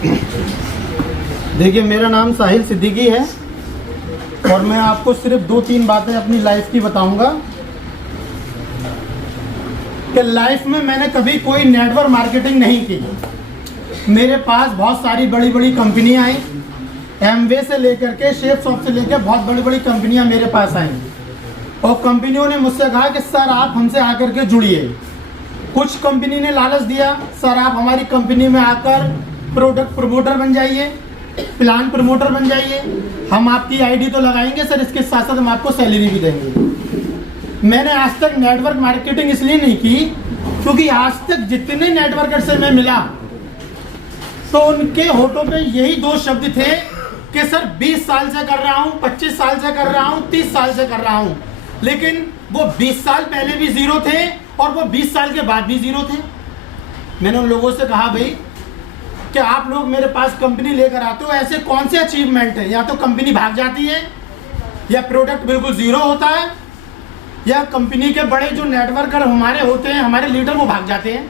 देखिए, मेरा नाम साहिल सिद्दीकी है और मैं आपको सिर्फ 2-3 बातें अपनी लाइफ की बताऊंगा कि लाइफ में मैंने कभी कोई नेटवर्क मार्केटिंग नहीं की। मेरे पास बहुत सारी बड़ी बड़ी कंपनियां आई, एमवे से लेकर के शेप शॉप से लेकर बहुत बड़ी बड़ी कंपनियां मेरे पास आई और कंपनियों ने मुझसे कहा कि सर आप हमसे आकर के जुड़िए। कुछ कंपनी ने लालच दिया, सर आप हमारी कंपनी में आकर प्रोडक्ट प्रमोटर बन जाइए, प्लान प्रमोटर बन जाइए, हम आपकी आईडी तो लगाएंगे सर, इसके साथ साथ हम आपको सैलरी भी देंगे। मैंने आज तक नेटवर्क मार्केटिंग इसलिए नहीं की क्योंकि आज तक जितने नेटवर्कर से मैं मिला तो उनके होठों पे यही 2 शब्द थे कि सर 20 साल से कर रहा हूं, 25 साल से कर रहा हूं, 30 साल से कर रहा हूं। लेकिन वो 20 साल पहले भी जीरो थे और वो 20 साल के बाद भी जीरो थे। मैंने उन लोगों से कहा भाई कि आप लोग मेरे पास कंपनी लेकर आते हो, ऐसे कौन से अचीवमेंट है? या तो कंपनी भाग जाती है, या प्रोडक्ट बिल्कुल जीरो होता है, या कंपनी के बड़े जो नेटवर्कर हमारे होते हैं, हमारे लीडर, वो भाग जाते हैं।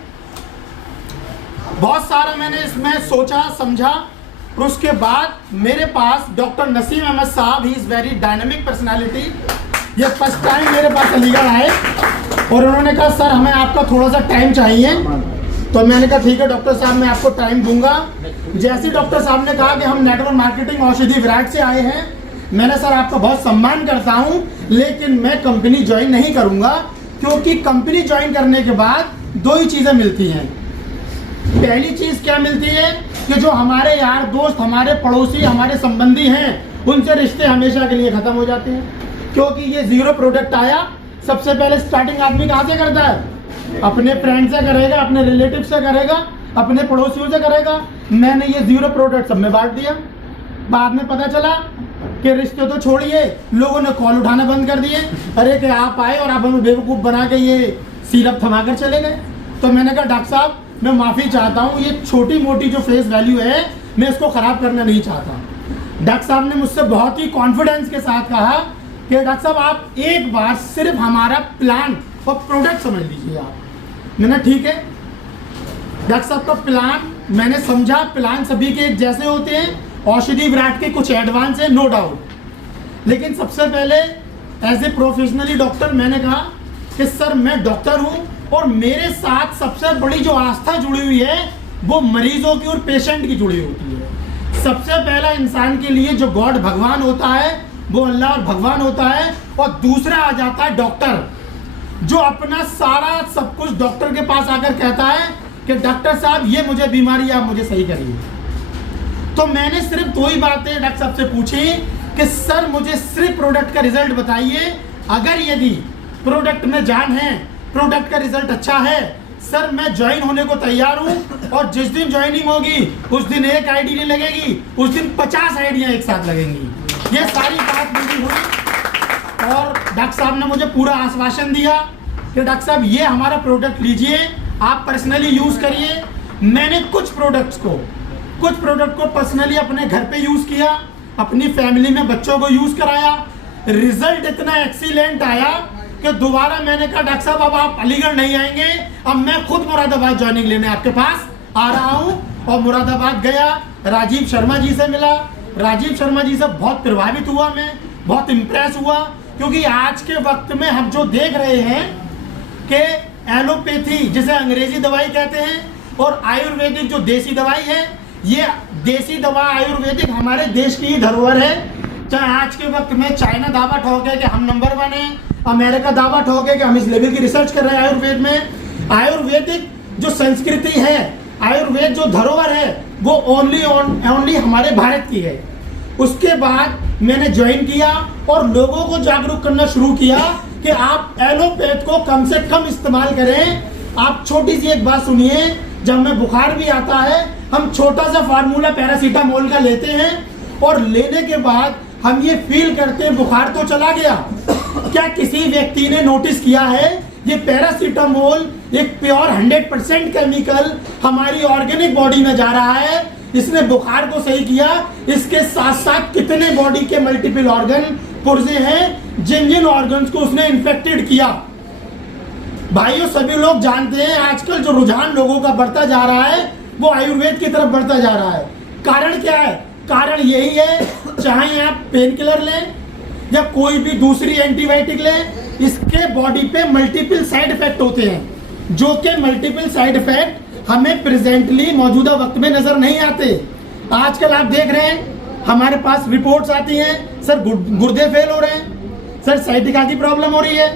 बहुत सारा मैंने इसमें सोचा समझा और उसके बाद मेरे पास डॉक्टर नसीम अहमद साहब, he is very dynamic personality, ये फर्स्ट टाइम मेरे पास अलीगढ़ आए और उन्होंने कहा सर हमें आपका थोड़ा सा टाइम चाहिए। तो मैंने कहा ठीक है डॉक्टर साहब, मैं आपको टाइम दूंगा। जैसे डॉक्टर साहब ने कहा कि हम नेटवर्क मार्केटिंग औषधि विराट से आए हैं, मैंने सर आपका बहुत सम्मान करता हूं लेकिन मैं कंपनी ज्वाइन नहीं करूंगा, क्योंकि कंपनी ज्वाइन करने के बाद 2 ही चीज़ें मिलती हैं। पहली चीज़ क्या मिलती है कि जो हमारे यार दोस्त, हमारे पड़ोसी, हमारे संबंधी हैं, उनसे रिश्ते हमेशा के लिए ख़त्म हो जाते हैं, क्योंकि ये जीरो प्रोडक्ट आया। सबसे पहले स्टार्टिंग आदमी कहाँ से करता है? अपने फ्रेंड से करेगा, अपने रिलेटिव से करेगा, अपने पड़ोसियों से करेगा। मैंने ये जीरो प्रोडक्ट सब में बांट दिया। बाद में पता चला कि रिश्ते तो छोड़िए, लोगों ने कॉल उठाना बंद कर दिए, अरे कि आप आए और आप हमें बेवकूफ़ बना के ये सिरप थमा कर चले गए। तो मैंने कहा डॉक्टर साहब मैं माफ़ी चाहता हूँ, ये छोटी मोटी जो फेस वैल्यू है मैं इसको ख़राब करना नहीं चाहता। डॉक्टर साहब ने मुझसे बहुत ही कॉन्फिडेंस के साथ कहा कि डॉक्टर साहब आप एक बार सिर्फ हमारा प्लान और प्रोडक्ट समझ लीजिए आप। मैंने ठीक है। डॉक्टर साहब का प्लान मैंने समझा। प्लान सभी के एक जैसे होते हैं, औषधि विराट के कुछ एडवांस है नो डाउट, लेकिन सबसे पहले एज ए प्रोफेशनली डॉक्टर मैंने कहा कि सर मैं डॉक्टर हूं और मेरे साथ सबसे बड़ी जो आस्था जुड़ी हुई है वो मरीजों की और पेशेंट की जुड़ी होती है। सबसे पहला इंसान के लिए जो गॉड भगवान होता है वो अल्लाह और भगवान होता है, और दूसरा आ जाता है डॉक्टर, जो अपना सारा सब कुछ डॉक्टर के पास आकर कहता है कि डॉक्टर साहब ये मुझे बीमारी है, आप मुझे सही करिए। तो मैंने सिर्फ 2 ही बातें डॉक्टर साहब से पूछी कि सर मुझे सिर्फ प्रोडक्ट का रिजल्ट बताइए, अगर यदि प्रोडक्ट में जान है, प्रोडक्ट का रिजल्ट अच्छा है, सर मैं ज्वाइन होने को तैयार हूं, और जिस दिन ज्वाइनिंग होगी उस दिन एक आईडी नहीं लगेगी, उस दिन 50 आईडियां एक साथ लगेंगी। ये सारी बात मेरी हुई और डॉक्टर साहब ने मुझे पूरा आश्वासन दिया कि डॉक्टर साहब ये हमारा प्रोडक्ट लीजिए, आप पर्सनली यूज करिए। मैंने कुछ प्रोडक्ट को पर्सनली अपने घर पे यूज किया, अपनी फैमिली में बच्चों को यूज कराया। रिजल्ट इतना एक्सीलेंट आया कि दोबारा मैंने कहा डॉक्टर साहब अब आप अलीगढ़ नहीं आएंगे, अब मैं खुद मुरादाबाद ज्वाइनिंग लेने आपके पास आ रहा हूं। और मुरादाबाद गया, राजीव शर्मा जी से मिला। राजीव शर्मा जी से बहुत प्रभावित हुआ, मैं बहुत इम्प्रेस हुआ, क्योंकि आज के वक्त में हम जो देख रहे हैं कि एलोपैथी जिसे अंग्रेजी दवाई कहते हैं और आयुर्वेदिक जो देसी दवाई है, ये देसी दवा आयुर्वेदिक हमारे देश की ही धरोहर है। चाहे आज के वक्त में चाइना दावा ठोके कि हम नंबर 1 है, अमेरिका दावा ठोके कि हम इस लेवल की रिसर्च कर रहे हैं आयुर्वेद में। आयुर्वेदिक जो संस्कृति है, आयुर्वेद जो धरोहर है, वो ओनली हमारे भारत की है। उसके बाद मैंने ज्वाइन किया और लोगों को जागरूक करना शुरू किया कि आप एलोपैथ को कम से कम इस्तेमाल करें। आप छोटी सी एक बात सुनिए, जब हमें बुखार भी आता है हम छोटा सा फार्मूला पैरासीटामोल का लेते हैं और लेने के बाद हम ये फील करते हैं बुखार तो चला गया। क्या किसी व्यक्ति ने नोटिस किया है ये पैरासीटामोल एक प्योर 100% केमिकल हमारी ऑर्गेनिक बॉडी में जा रहा है, इसने बुखार को सही किया। इसके साथ साथ कितने बॉडी के मल्टीपल ऑर्गन पुर्जे हैं जिन ऑर्गन्स को उसने इन्फेक्टेड किया। भाइयों सभी लोग जानते हैं आजकल जो रुझान लोगों का बढ़ता जा रहा है वो आयुर्वेद की तरफ बढ़ता जा रहा है। कारण क्या है? कारण यही है, चाहे आप पेन किलर लें या कोई भी दूसरी एंटीबायोटिक लें, इसके बॉडी पे मल्टीपल साइड इफेक्ट होते हैं, जो कि मल्टीपल साइड इफेक्ट हमें प्रेजेंटली मौजूदा वक्त में नजर नहीं आते। आजकल आप देख रहे हैं हमारे पास रिपोर्ट्स आती हैं, सर गुर्दे फेल हो रहे हैं, सर साइटिका की प्रॉब्लम हो रही है,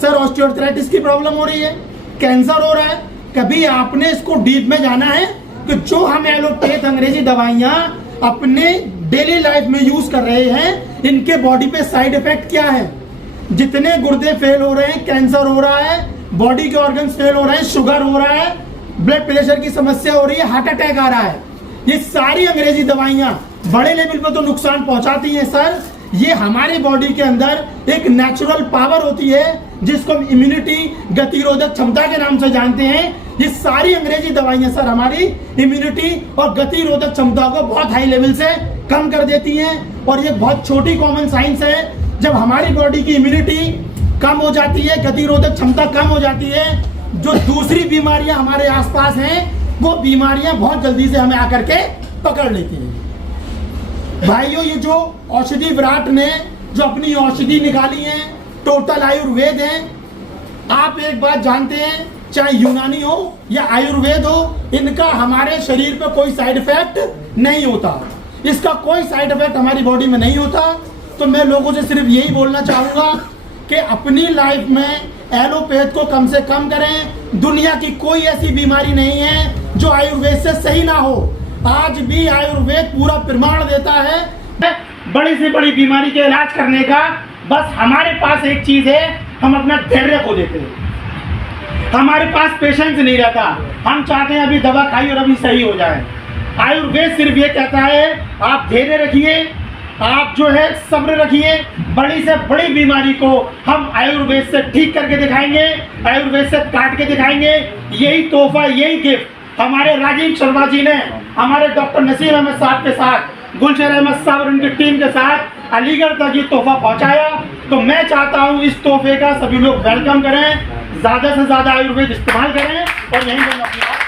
सर ऑस्टियोआर्थराइटिस की प्रॉब्लम हो रही है, कैंसर हो रहा है। कभी आपने इसको डीप में जाना है कि जो हम एलोपैथ अंग्रेजी दवाइयां अपने डेली लाइफ में यूज कर रहे हैं, इनके बॉडी पे साइड इफेक्ट क्या है? जितने गुर्दे फेल हो रहे हैं, कैंसर हो रहा है, बॉडी के ऑर्गन्स फेल हो रहे हैं, शुगर हो रहा है, ब्लड प्रेशर की समस्या हो रही है, हार्ट अटैक आ रहा है, ये सारी अंग्रेजी दवाइयां बड़े लेवल पर तो नुकसान पहुंचाती हैं सर। ये हमारी बॉडी के अंदर एक नेचुरल पावर होती है जिसको हम इम्यूनिटी, गतिरोधक क्षमता के नाम से जानते हैं। ये सारी अंग्रेजी दवाइयां सर हमारी इम्यूनिटी और गतिरोधक क्षमता को बहुत हाई लेवल से कम कर देती हैं। और ये बहुत छोटी कॉमन साइंस है, जब हमारी बॉडी की इम्यूनिटी कम हो जाती है, गतिरोधक क्षमता कम हो जाती है, जो दूसरी बीमारियां हमारे आसपास हैं वो बीमारियां बहुत जल्दी से हमें आकर के पकड़ लेती हैं। भाइयों, ये जो औषधि विराट ने जो अपनी औषधि निकाली है, टोटल आयुर्वेद है। आप एक बात जानते हैं, चाहे यूनानी हो या आयुर्वेद हो, इनका हमारे शरीर पे कोई साइड इफेक्ट नहीं होता। इसका कोई साइड इफेक्ट हमारी बॉडी में नहीं होता। तो मैं लोगों से सिर्फ यही बोलना चाहूंगा कि अपनी लाइफ में एलोपैथ को कम से कम करें। दुनिया की कोई ऐसी बीमारी नहीं है जो आयुर्वेद से सही ना हो। आज भी आयुर्वेद पूरा प्रमाण देता है बड़ी से बड़ी बीमारी के इलाज करने का। बस हमारे पास एक चीज है, हम अपना धैर्य खो देते हैं, हमारे पास पेशेंस नहीं रहता। हम चाहते हैं अभी दवा खाई और अभी सही हो जाए। आयुर्वेद सिर्फ ये कहता है आप धैर्य रखिए, आप जो है सब्र रखिए। बड़ी से बड़ी बीमारी को हम आयुर्वेद से ठीक करके दिखाएंगे, आयुर्वेद से काट के दिखाएंगे। यही तोहफा, यही गिफ्ट हमारे राजीव शर्मा जी ने हमारे डॉक्टर नसीम अहमद साहब के साथ, गुलशन अहमद साहब और उनकी टीम के साथ अलीगढ़ तक ये तोहफा पहुंचाया। तो मैं चाहता हूं इस तोहफे का सभी लोग वेलकम करें, ज्यादा से ज्यादा आयुर्वेद इस्तेमाल करें और यहीं पर अपनी